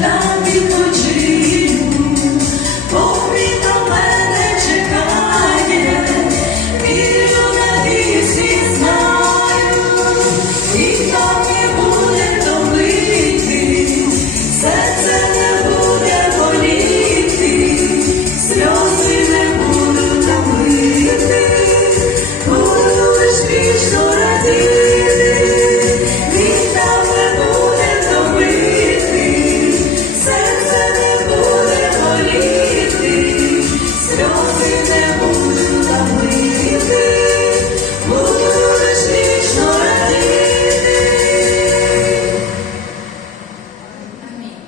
날.